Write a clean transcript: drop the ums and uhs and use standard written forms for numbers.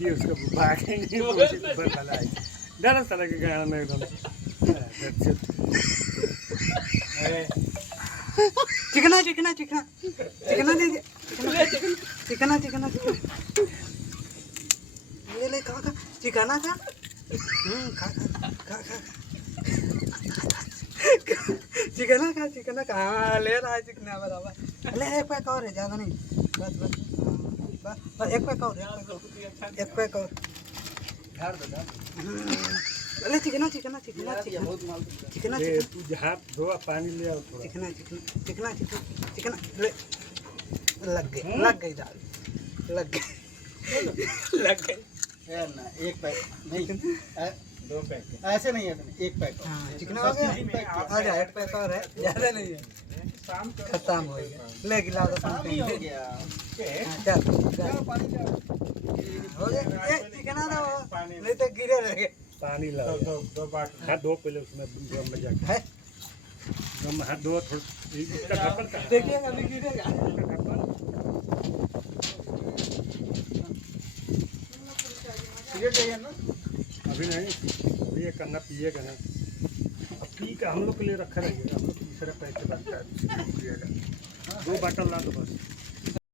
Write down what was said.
देखिए उसको भागेंगे डर साला के गाना में एकदम चिकना चिकना चिकना चिकना दे दे चिकना चिकना चिकना ये ले खा खा चिकना खा खा खा खा चिकना खा हाँ ले रहा है चिकना बराबर ले एक पैक और है ज़्यादा नहीं बस बस बस एक पैक और एक पैक और ले चिकना चिकना चिकना चिकना तू हाथ धोआ पानी ले आओ थोड़ा चिकना चिकना चिकना चिकना चिकना ले लग गई दाल लग गई ना एक पैक नहीं दो पैक ऐसे नहीं है एक पैक हाँ चिकना हो गया आ जा एक पैक और है ज़्यादा नहीं है खत्म हो गया ले गिला दो हो गया चल हो गया चिकना दो नहीं तो गिरे रहे पानी लाओ दो हाथ धो पहले उसमें ड्रम में जाके है ड्रम में हाथ धो थोड़ा इसका ढक्कन का देखिएगा अभी गिरेगा सिगरेट चाहिए ना अभी नहीं अभी ये करना पिएगा ना अब पी का हम लोग के लिए रखा रहेगा हम लोग दूसरा पैसे बनता है पिएगा 2 बोतल ला दो बस